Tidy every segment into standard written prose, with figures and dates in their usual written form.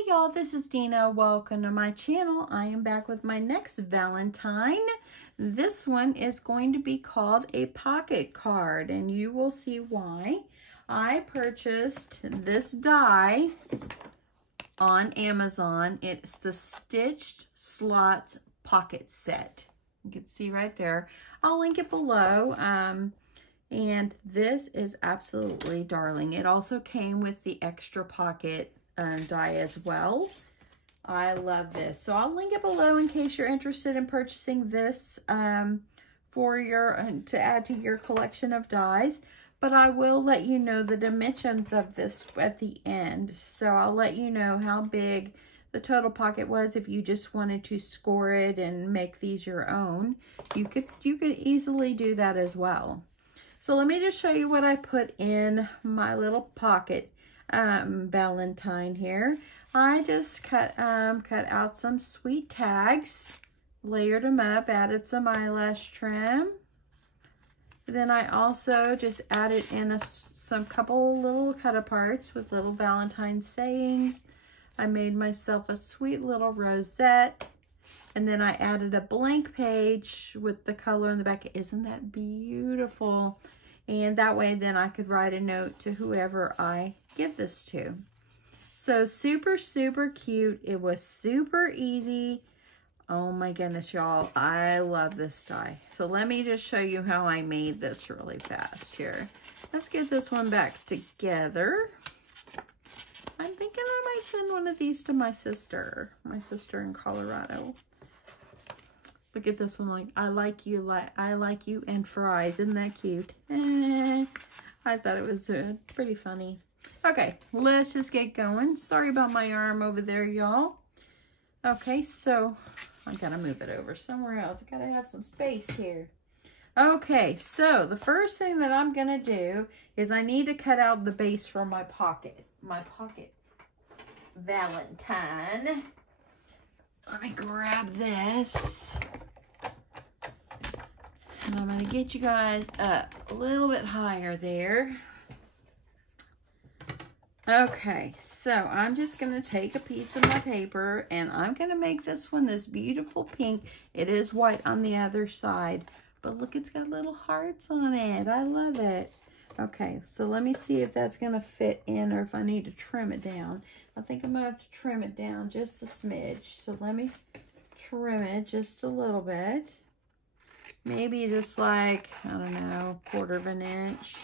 Hey y'all, this is Dina. Welcome to my channel. I am back with my next Valentine. This one is going to be called a pocket card, and you will see why. I purchased this die on Amazon. It's the Stitched Slots Pocket Set. You can see right there. I'll link it below. And this is absolutely darling. It also came with the extra pocket die as well. I love this. So I'll link it below in case you're interested in purchasing this for your to add to your collection of dies. But I will let you know the dimensions of this at the end. So I'll let you know how big the total pocket was if you just wanted to score it and make these your own. You could easily do that as well. So let me just show you what I put in my little pocket Valentine here. I just cut out some sweet tags, layered them up, added some eyelash trim. Then I also just added in some couple little cut-aparts with little Valentine sayings. I made myself a sweet little rosette. And then I added a blank page with the color in the back. Isn't that beautiful? And that way then I could write a note to whoever I give this to. So super, super cute. It was super easy. Oh my goodness, y'all. I love this die. So let me just show you how I made this really fast here. Let's get this one back together. I'm thinking I might send one of these to my sister in Colorado. Look at this one, like I like you and fries. Isn't that cute? I thought it was pretty funny. Okay, let's just get going. Sorry about my arm over there, y'all. Okay, so I gotta move it over somewhere else. I gotta have some space here. Okay, so the first thing that I'm gonna do is I need to cut out the base for my pocket Valentine. Let me grab this. And I'm going to get you guys up a little bit higher there. Okay, so I'm just going to take a piece of my paper and I'm going to make this one this beautiful pink. It is white on the other side, but look, it's got little hearts on it. I love it. Okay, so let me see if that's going to fit in or if I need to trim it down. I think I'm going to have to trim it down just a smidge. So let me trim it just a little bit. Maybe just like, I don't know, 1/4 of an inch.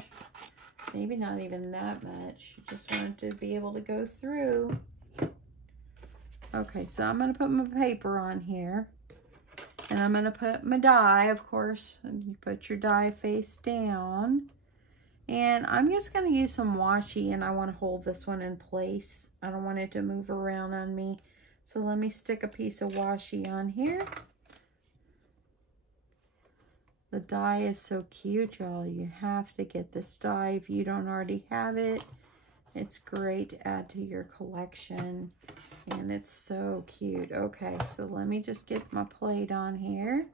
Maybe not even that much. Just want it to be able to go through. Okay, so I'm going to put my paper on here. And I'm going to put my die, of course. You put your die face down. And I'm just going to use some washi, and I want to hold this one in place. I don't want it to move around on me. So let me stick a piece of washi on here. The die is so cute, y'all. You have to get this die if you don't already have it. It's great to add to your collection, and it's so cute. Okay, so let me just get my plate on here.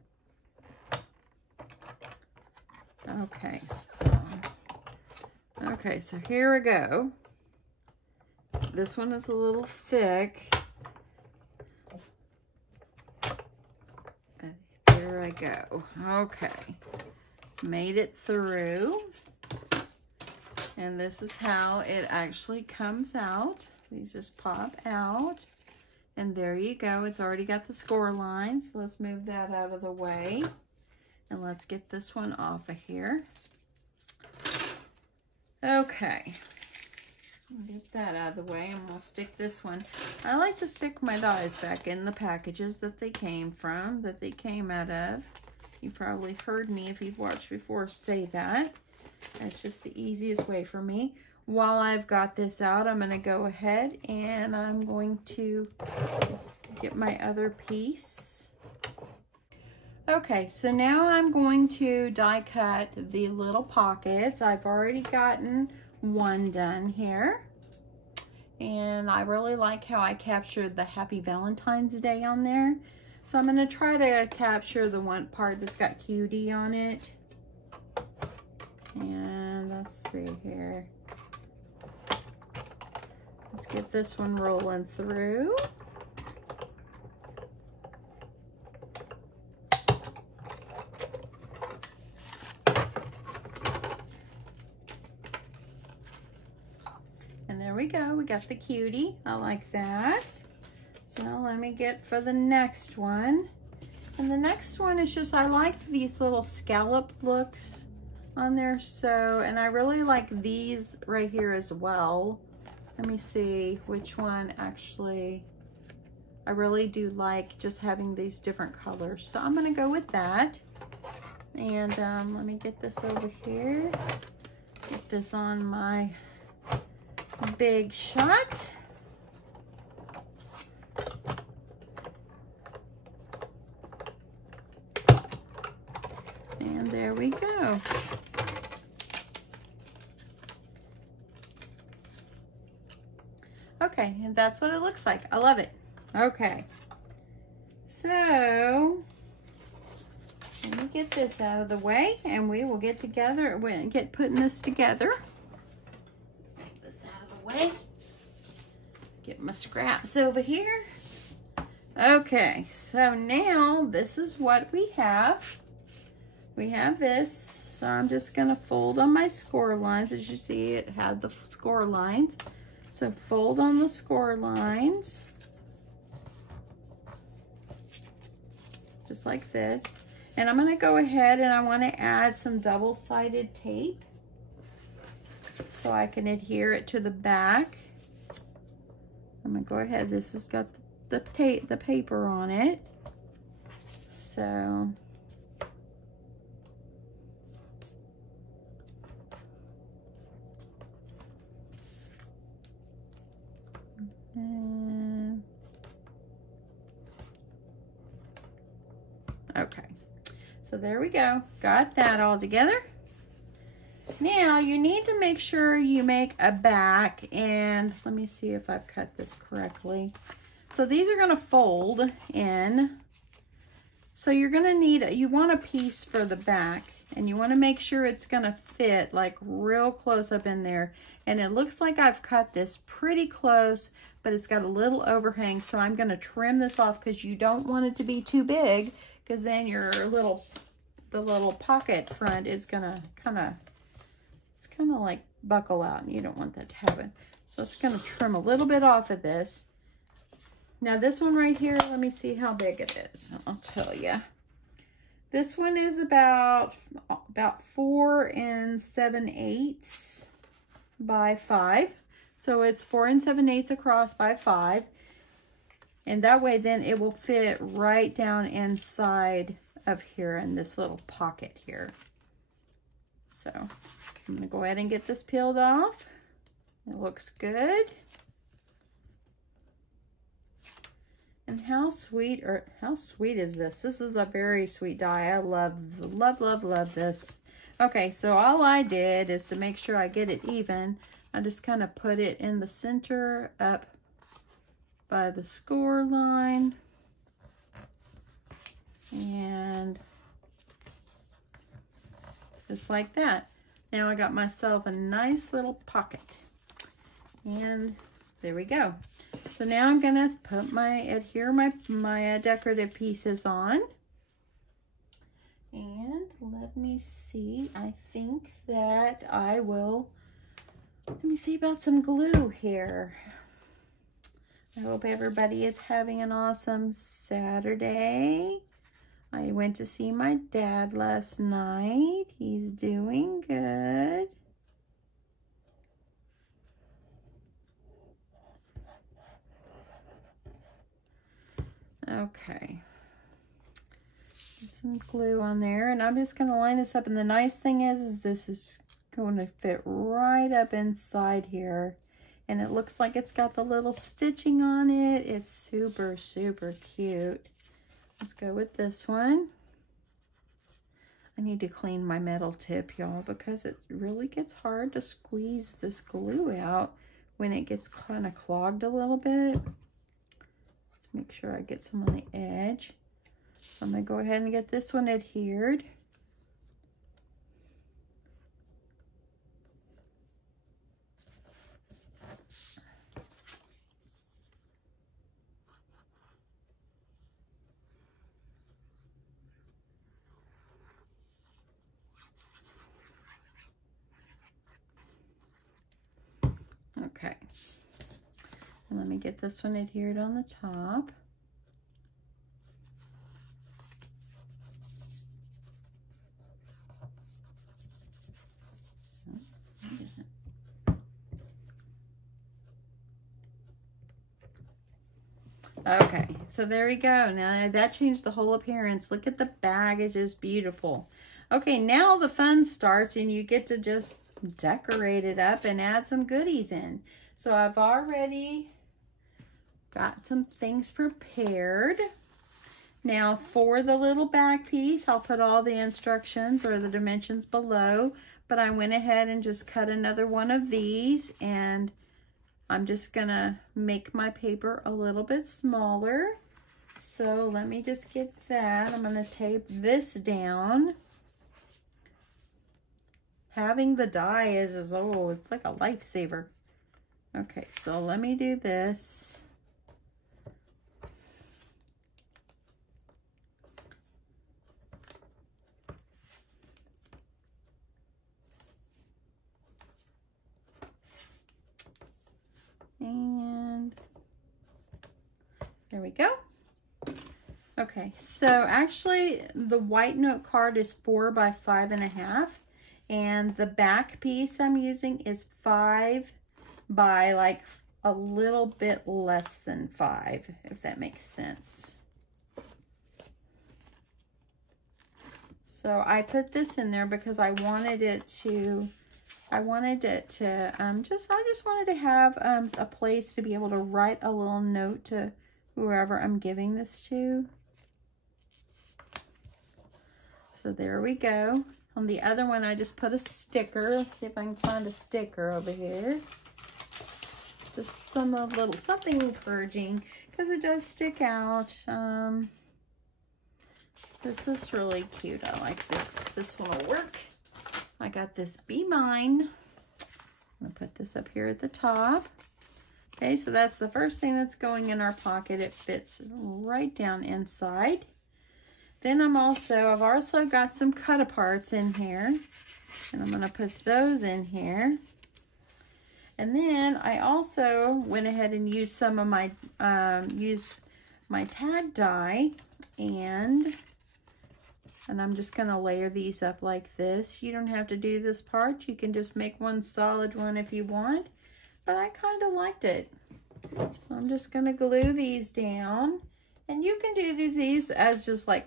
Okay, so here we go. This one is a little thick. There I go. Okay. Made it through. And this is how it actually comes out. These just pop out. And there you go. It's already got the score line. So let's move that out of the way. And let's get this one off of here. Okay. Get that out of the way, and we'll stick this one. I like to stick my dies back in the packages that they came from, that they came out of. You probably heard me, if you've watched before, say that. That's just the easiest way for me. While I've got this out, I'm going to go ahead and I'm going to get my other piece. Okay, so now I'm going to die cut the little pockets. I've already gotten one done here, and I really like how I captured the Happy Valentine's Day on there. So I'm going to try to capture the one part that's got cutie on it. And let's see here. Let's get this one rolling through. And there we go, we got the cutie. I like that. So now let me get for the next one. And the next one is just, I like these little scallop looks on there. So, and I really like these right here as well. Let me see which one actually, I really do like just having these different colors. So I'm gonna go with that. And let me get this over here. Get this on my big shot. And there we go. Okay, and that's what it looks like. I love it. Okay. So, let me get this out of the way and we will get together, get putting this together. Get this out of the way. Get my scraps over here. Okay, so now this is what we have. We have this, so I'm just gonna fold on my score lines. As you see, it had the score lines. So fold on the score lines, just like this. And I'm gonna go ahead and I wanna add some double-sided tape so I can adhere it to the back. I'm gonna go ahead, this has got the tape, the paper on it. So, okay, so there we go. Got that all together. Now you need to make sure you make a back, and let me see if I've cut this correctly. So these are gonna fold in. So you're gonna need, you want a piece for the back, and you wanna make sure it's gonna fit like real close up in there. And it looks like I've cut this pretty close, but it's got a little overhang. So I'm gonna trim this off because you don't want it to be too big, because then your little, the little pocket front is gonna it's kind of like buckle out, and you don't want that to happen. So it's gonna trim a little bit off of this. Now this one right here, let me see how big it is. I'll tell you. This one is about 4 7/8 by 5. So it's 4 7/8 across by 5. And that way then it will fit right down inside of here in this little pocket here. So I'm gonna go ahead and get this peeled off. It looks good. And how sweet is this? This is a very sweet die. I love this. Okay, so all I did is to make sure I get it even. I just kind of put it in the center up by the score line. And just like that. Now I got myself a nice little pocket. And there we go. So now I'm gonna put my decorative pieces on. And let me see, I think that I will, let me see about some glue here. I hope everybody is having an awesome Saturday. I went to see my dad last night. He's doing good. Okay. Get some glue on there, and I'm just going to line this up. And the nice thing is this is going to fit right up inside here. And it looks like it's got the little stitching on it. It's super, super cute. Let's go with this one. I need to clean my metal tip, y'all, because it really gets hard to squeeze this glue out when it gets kind of clogged a little bit. Let's make sure I get some on the edge. So I'm going to go ahead and get this one adhered. And let me get this one adhered on the top. Okay, so there we go. Now that changed the whole appearance. Look at the bag, it's just beautiful. Okay, now the fun starts and you get to just decorate it up and add some goodies in. So I've already got some things prepared. Now for the little back piece, I'll put all the instructions or the dimensions below, but I went ahead and just cut another one of these, and I'm just gonna make my paper a little bit smaller. So let me just get that. I'm gonna tape this down. Having the die is oh, it's like a lifesaver. Okay, so let me do this. And there we go. Okay, so actually the white note card is 4 by 5.5, and the back piece I'm using is 5 by like a little bit less than 5, if that makes sense. So I put this in there because I wanted it to I just wanted to have a place to be able to write a little note to whoever I'm giving this to. So there we go. On the other one, I just put a sticker. Let's see if I can find a sticker over here. Just something encouraging, because it does stick out. This is really cute. I like this. This one will work. I got this Be Mine. I'm gonna put this up here at the top. Okay, so that's the first thing that's going in our pocket. It fits right down inside. Then I've also got some cut aparts in here, and I'm gonna put those in here. And then I also went ahead and used some of my my tag die, and I'm just gonna layer these up like this. You don't have to do this part. You can just make one solid one if you want, but I kind of liked it. So I'm just gonna glue these down, and you can do these as just like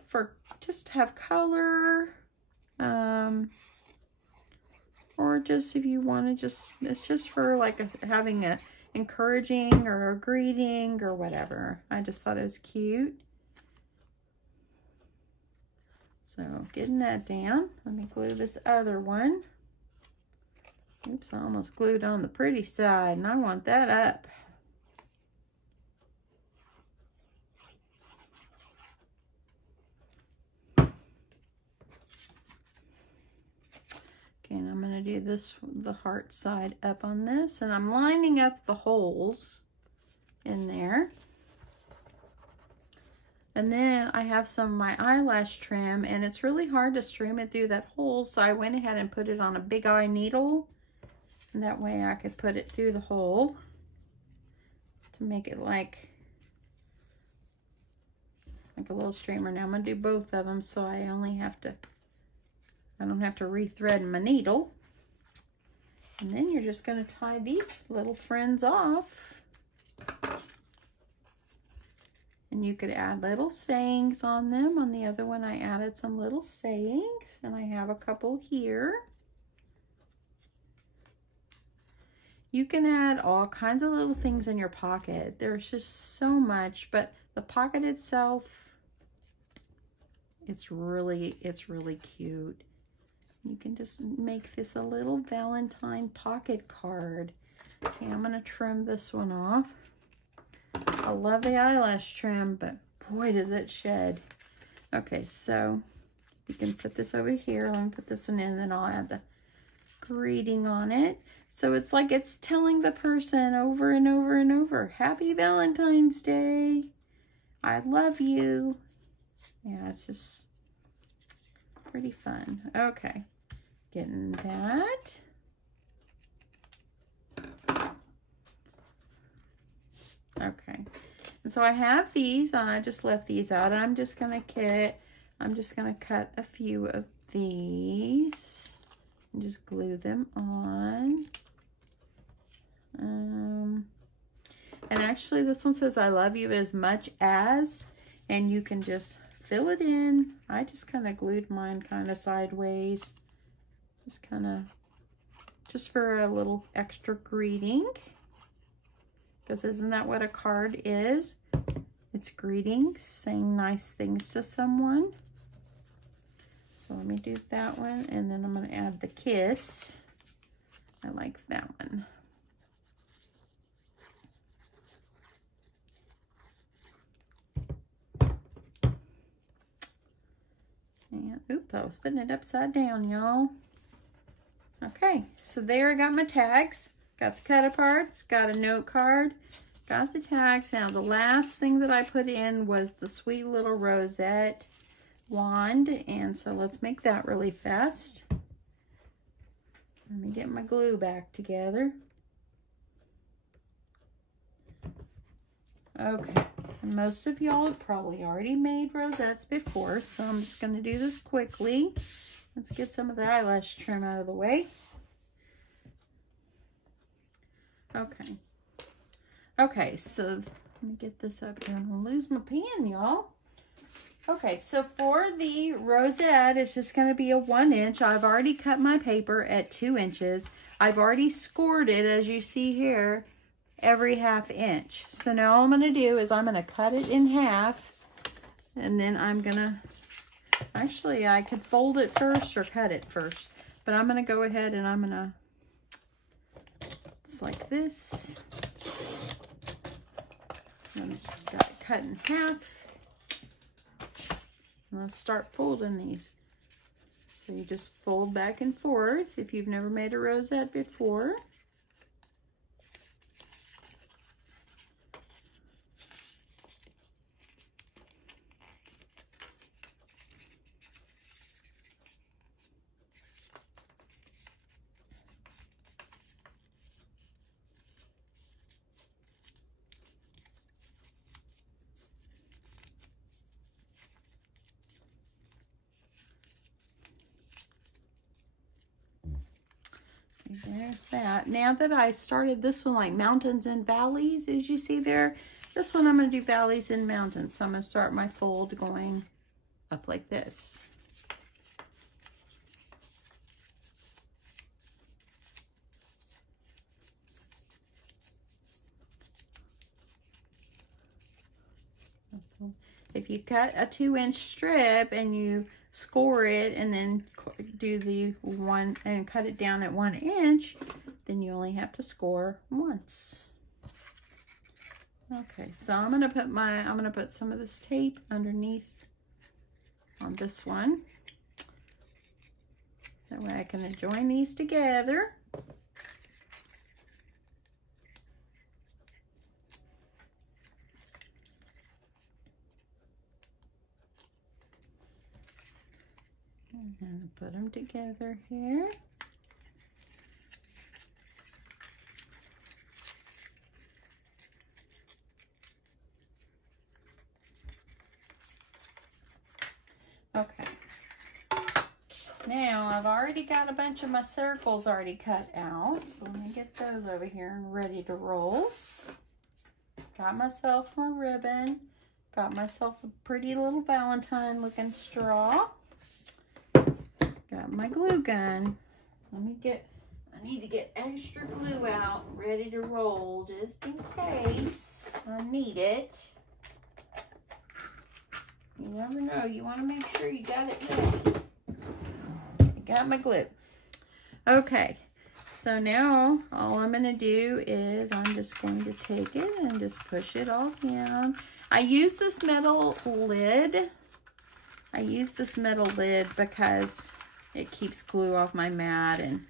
just have color, or just if you want to it's just for like having a encouraging or a greeting or whatever. I just thought it was cute. So getting that down, let me glue this other one. Oops, I almost glued on the pretty side, and I want that up. Okay, and I'm going to do the heart side up on this, and I'm lining up the holes in there. And then I have some of my eyelash trim, and it's really hard to stream it through that hole, so I went ahead and put it on a big eye needle, and that way I could put it through the hole to make it like a little streamer. Now I'm going to do both of them, so I don't have to rethread my needle. And then you're just going to tie these little friends off. And you could add little sayings on them. On the other one, I added some little sayings, and I have a couple here. You can add all kinds of little things in your pocket. There's just so much, but the pocket itself, it's really cute. You can just make this a little Valentine pocket card. Okay, I'm gonna trim this one off. I love the eyelash trim, but boy, does it shed. Okay, so you can put this over here. Let me put this one in, then I'll add the greeting on it. So it's like it's telling the person over and over and over, Happy Valentine's Day. I love you. Yeah, it's just pretty fun. Okay, getting that. Okay. And so I have these, and I just left these out. I'm just gonna cut a few of these and just glue them on. And actually this one says I love you as much as, and you can just fill it in. I just kind of glued mine kind of sideways, just for a little extra greeting, because isn't that what a card is? It's greetings, saying nice things to someone. So let me do that one, and then I'm going to add the kiss. I like that one. And, oop, I was putting it upside down, y'all. Okay, so there I got my tags. Got the cut aparts, got a note card, got the tags. Now the last thing that I put in was the sweet little rosette wand, and so let's make that really fast. Let me get my glue back together. Okay, and most of y'all have probably already made rosettes before, so I'm just going to do this quickly. Let's get some of the eyelash trim out of the way. Okay, so let me get this up here. I'm going to lose my pen, y'all. Okay, so for the rosette, it's just going to be a 1 inch. I've already cut my paper at 2 inches. I've already scored it, as you see here, every 1/2 inch. So now all I'm going to do is I'm going to cut it in half, and then I'm going to, actually I could fold it first or cut it first, but I'm going to go ahead and I'm going to, it's like this. I'm just got it cut in half. And let's start folding these. So you just fold back and forth if you've never made a rosette before. There's that. Now that I started this one like mountains and valleys, as you see there, this one I'm going to do valleys and mountains. So I'm going to start my fold going up like this. If you cut a 2-inch strip and you score it and then do the one and cut it down at 1 inch, then you only have to score once. Okay, so I'm gonna put some of this tape underneath on this one. That way I can join these together. And put them together here. Okay. Now I've already got a bunch of my circles already cut out. So let me get those over here and ready to roll. Got myself my ribbon. Got myself a pretty little Valentine looking straw. Got my glue gun. I need to get extra glue out, ready to roll, just in case I need it. You never know. You want to make sure you got it ready. I got my glue. Okay, so now all I'm going to do is I'm just going to take it and just push it all down. I use this metal lid. Because it keeps glue off my mat. And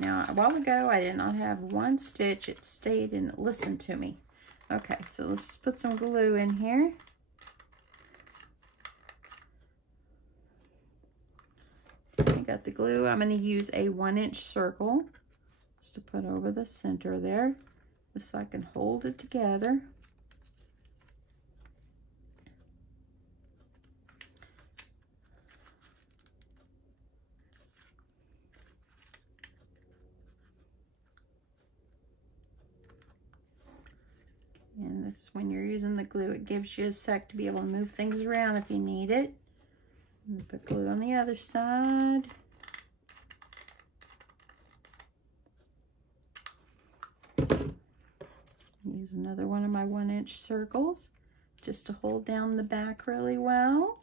now a while ago I did not have one stitch. It stayed and it listened to me. Okay, so let's just put some glue in here. I got the glue. I'm going to use a 1-inch circle just to put over the center there, just so I can hold it together. This, when you're using the glue, it gives you a sec to be able to move things around if you need it. And put glue on the other side. Use another one of my 1-inch circles just to hold down the back really well.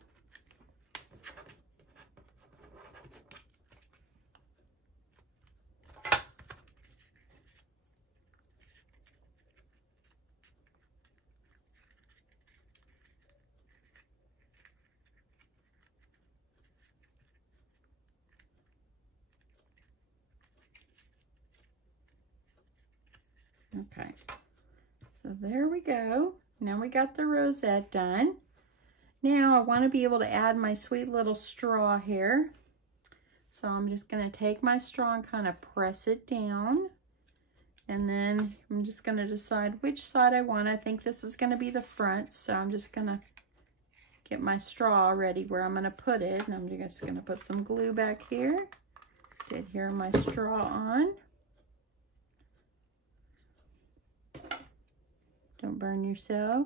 Okay, so there we go. Now we got the rosette done. Now I want to be able to add my sweet little straw here. So I'm just going to take my straw and kind of press it down. And then I'm just going to decide which side I want. I think this is going to be the front, so I'm just going to get my straw ready where I'm going to put it. And I'm just going to put some glue back here to adhere my straw on. Don't burn yourself.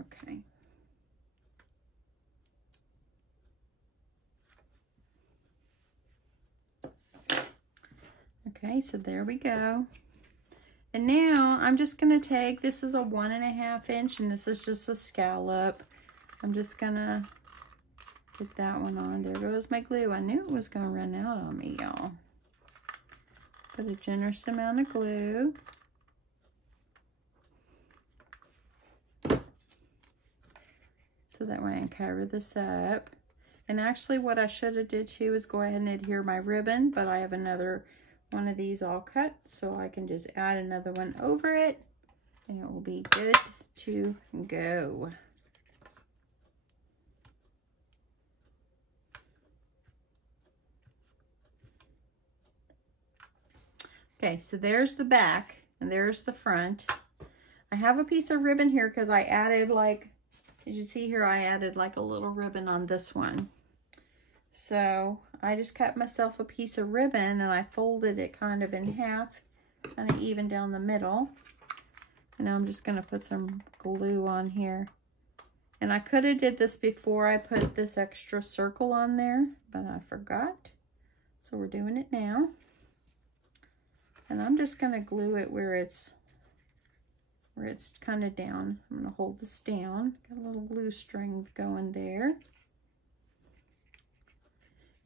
Okay. Okay, so there we go. And now I'm just going to take, this is a 1.5 inch and this is just a scallop. I'm just going to get that one on. There goes my glue. I knew it was going to run out on me, y'all. Put a generous amount of glue. So that way I can cover this up. And actually what I should have did too is go ahead and adhere my ribbon, but I have another one of these all cut, so I can just add another one over it and it will be good to go. Okay, so there's the back and there's the front. I have a piece of ribbon here because I added, like, as you see here, I added like a little ribbon on this one. So I just cut myself a piece of ribbon and I folded it kind of in half, kind of even down the middle. And now I'm just going to put some glue on here. And I could have did this before I put this extra circle on there, but I forgot. So we're doing it now. And I'm just going to glue it where it's kind of down. I'm going to hold this down. Got a little glue string going there.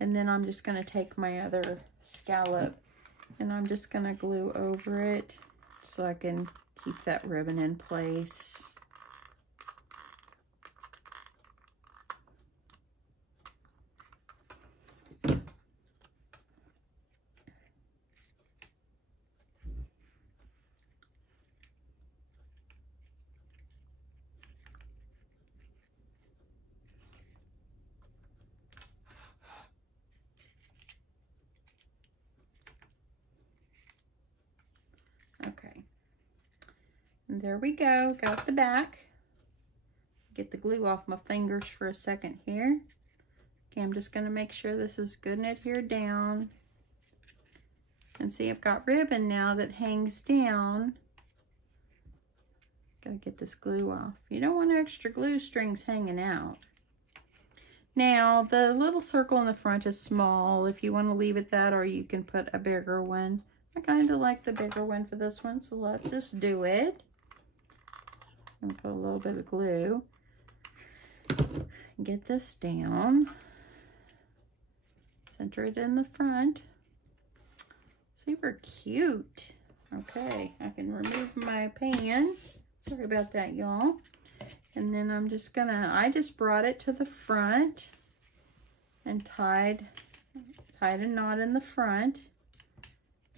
And then I'm just going to take my other scallop and I'm just going to glue over it so I can keep that ribbon in place. Okay, and there we go, got the back. Get the glue off my fingers for a second here. Okay, I'm just going to make sure this is good and adhered down. And see, I've got ribbon now that hangs down. Gotta get this glue off. You don't want extra glue strings hanging out. Now, the little circle in the front is small. If you want to leave it that, or you can put a bigger one. I kind of like the bigger one for this one, so let's just do it. I'm gonna put a little bit of glue. Get this down. Center it in the front. Super cute. Okay, I can remove my pan. Sorry about that, y'all. And then I'm just gonna, I just brought it to the front and tied a knot in the front.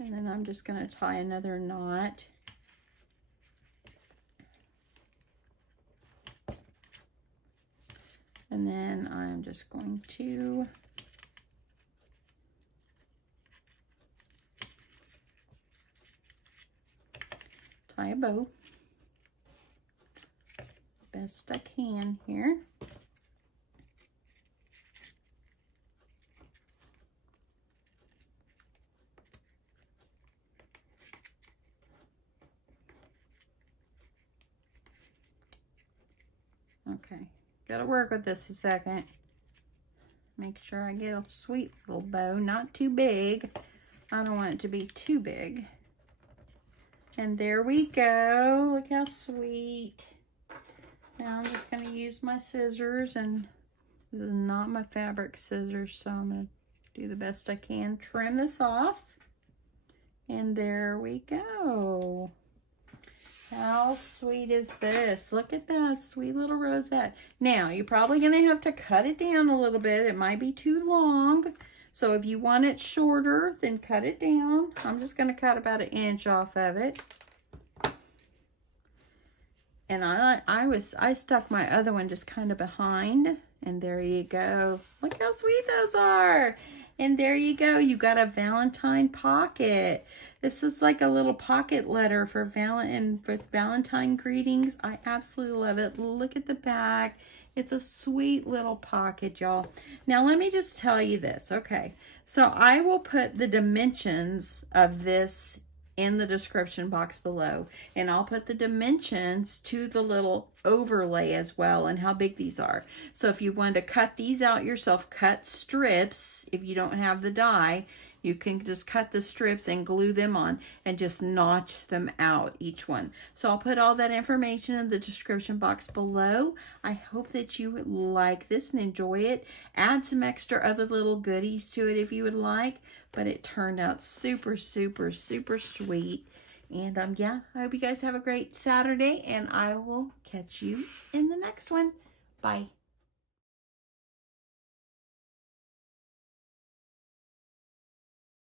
And then I'm just going to tie another knot. And then I'm just going to tie a bow best I can here. Gotta work with this a second. Make sure I get a sweet little bow, not too big. I don't want it to be too big. And there we go. Look how sweet. Now I'm just gonna use my scissors, and this is not my fabric scissors, so I'm gonna do the best I can. Trim this off. And there we go. How sweet is this? Look at that sweet little rosette. Now, you're probably going to have to cut it down a little bit. It might be too long. So if you want it shorter, then cut it down. I'm just going to cut about 1 inch off of it. And I stuck my other one just kind of behind. And there you go. Look how sweet those are. And there you go. You got a Valentine pocket. This is like a little pocket letter for Valentine greetings. I absolutely love it. Look at the back. It's a sweet little pocket, y'all. Now, let me just tell you this. Okay, so I will put the dimensions of this in the description box below, and I'll put the dimensions to the little overlay as well and how big these are. So if you want to cut these out yourself, cut strips. If you don't have the die, you can just cut the strips and glue them on and just notch them out, each one. So I'll put all that information in the description box below. I hope that you would like this and enjoy it. Add some extra other little goodies to it if you would like, but it turned out super, super, super sweet. And yeah, I hope you guys have a great Saturday, and I will catch you in the next one. Bye.